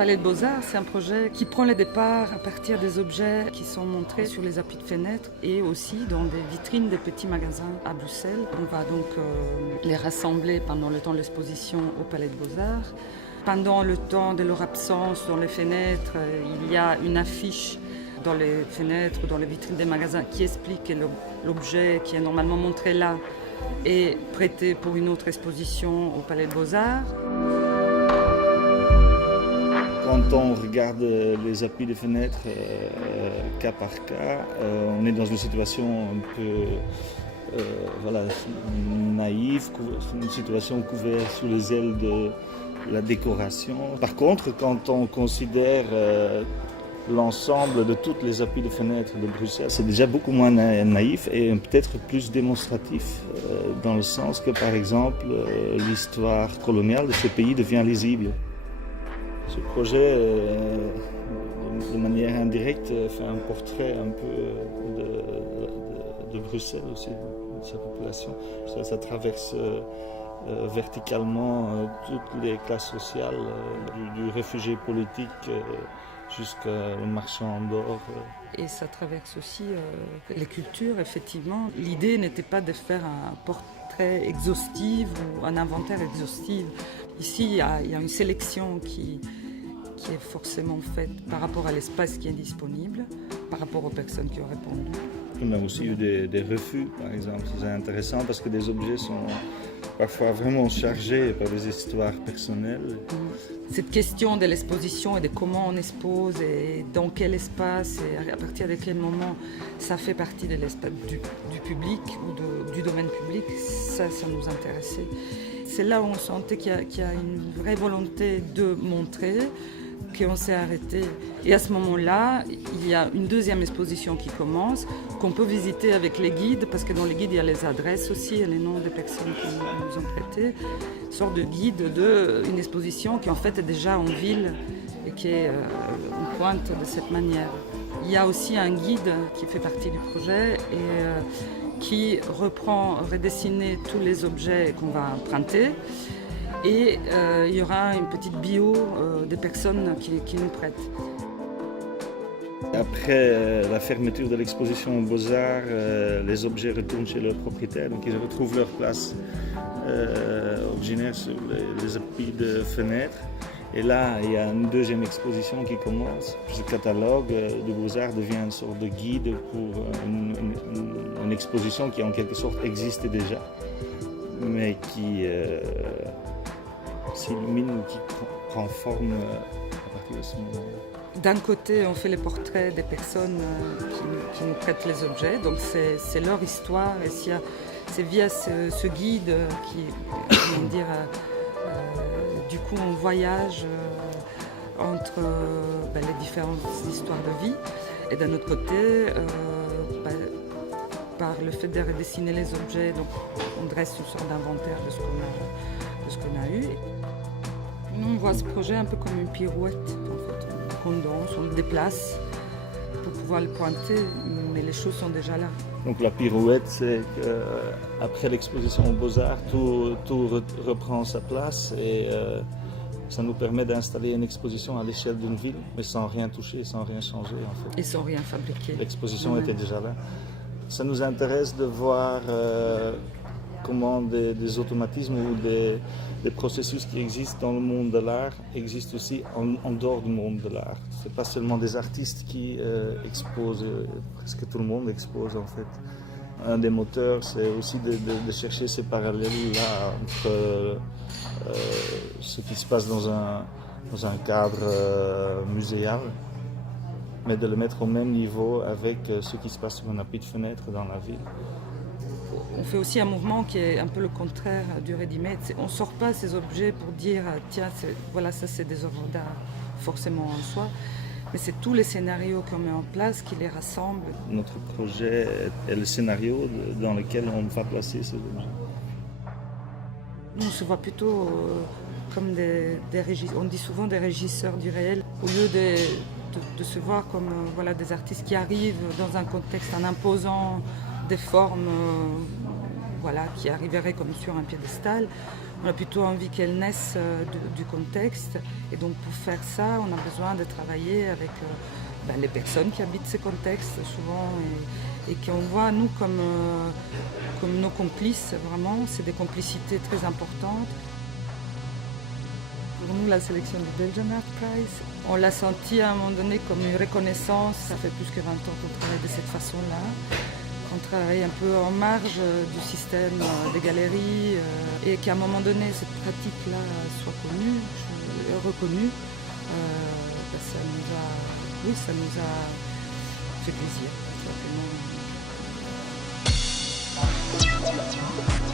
Palais de Beaux-Arts, c'est un projet qui prend le départ à partir des objets qui sont montrés sur les appuis de fenêtres et aussi dans des vitrines des petits magasins à Bruxelles. On va donc les rassembler pendant le temps de l'exposition au Palais de Beaux-Arts. Pendant le temps de leur absence dans les fenêtres, il y a une affiche dans les fenêtres ou dans les vitrines des magasins qui explique que l'objet qui est normalement montré là est prêté pour une autre exposition au Palais de Beaux-Arts. Quand on regarde les appuis de fenêtres cas par cas, on est dans une situation un peu naïve, une situation couverte sous les ailes de la décoration. Par contre, quand on considère l'ensemble de toutes les appuis de fenêtres de Bruxelles, c'est déjà beaucoup moins naïf et peut-être plus démonstratif dans le sens que, par exemple, l'histoire coloniale de ces pays devient lisible. Ce projet, de manière indirecte, fait un portrait un peu de Bruxelles aussi, de sa population. Ça traverse verticalement toutes les classes sociales, du réfugié politique jusqu'au marchand d'or. Et ça traverse aussi les cultures, effectivement. L'idée n'était pas de faire un portrait exhaustif ou un inventaire exhaustif. Ici, il y a une sélection qui est forcément faite par rapport à l'espace qui est disponible, par rapport aux personnes qui ont répondu. On a aussi eu des refus, par exemple. C'est intéressant parce que des objets sont parfois vraiment chargés par des histoires personnelles. Cette question de l'exposition et de comment on expose et dans quel espace et à partir de quel moment ça fait partie de l'espace du public ou du domaine public, ça nous intéressait. C'est là où on sentait qu'il y a une vraie volonté de montrer, qu'on s'est arrêté. Et à ce moment-là, il y a une deuxième exposition qui commence, qu'on peut visiter avec les guides, parce que dans les guides, il y a les adresses aussi et les noms des personnes qui nous ont prêté. Une sorte de guide d'une exposition qui en fait est déjà en ville et qui est en pointe de cette manière. Il y a aussi un guide qui fait partie du projet et qui redessiner tous les objets qu'on va emprunter. Et il y aura une petite bio des personnes qui nous prêtent. Après la fermeture de l'exposition aux Beaux-Arts, les objets retournent chez leurs propriétaires, donc ils retrouvent leur place originaire sur les appuis de fenêtres. Et là, il y a une deuxième exposition qui commence. Ce catalogue de Beaux-Arts devient une sorte de guide pour une exposition qui en quelque sorte existait déjà, mais qui s'illumine ou qui prend forme à partir de ce moment. D'un côté, on fait les portraits des personnes qui nous prêtent les objets, donc c'est leur histoire, et c'est via ce guide du coup on voyage entre les différentes histoires de vie, et d'un autre côté, par le fait de redessiner les objets, donc on dresse une sorte d'inventaire de ce qu'on a eu. Nous, on voit ce projet un peu comme une pirouette, en fait. On danse, on le déplace pour pouvoir le pointer, mais les choses sont déjà là. Donc la pirouette, c'est qu'après l'exposition aux Beaux-Arts, tout reprend sa place et ça nous permet d'installer une exposition à l'échelle d'une ville, mais sans rien toucher, sans rien changer en fait. Et sans rien fabriquer. L'exposition était déjà là. Ça nous intéresse de voir comment des automatismes ou des processus qui existent dans le monde de l'art existent aussi en dehors du monde de l'art. Ce n'est pas seulement des artistes qui exposent, presque tout le monde expose en fait. Un des moteurs, c'est aussi de chercher ces parallèles-là entre ce qui se passe dans un cadre muséal, mais de le mettre au même niveau avec ce qui se passe sur un appui de fenêtre dans la ville. On fait aussi un mouvement qui est un peu le contraire du ready-made. On ne sort pas ces objets pour dire tiens, voilà, ça c'est des œuvres d'art forcément en soi, mais c'est tous les scénarios qu'on met en place qui les rassemblent. Notre projet est le scénario dans lequel on va placer ces objets. Nous, on se voit plutôt comme des régisseurs. On dit souvent des régisseurs du réel, au lieu de se voir comme des artistes qui arrivent dans un contexte en imposant des formes qui arriveraient comme sur un piédestal. On a plutôt envie qu'elles naissent du contexte. Et donc pour faire ça, on a besoin de travailler avec les personnes qui habitent ces contextes souvent et qu'on voit nous comme nos complices vraiment. C'est des complicités très importantes. Pour nous, la sélection du Belgian Art Prize, on l'a senti à un moment donné comme une reconnaissance. Ça fait plus que 20 ans qu'on travaille de cette façon-là. On travaille un peu en marge du système des galeries et qu'à un moment donné, cette pratique-là soit connue, reconnue. Ça nous a fait plaisir, tout simplement.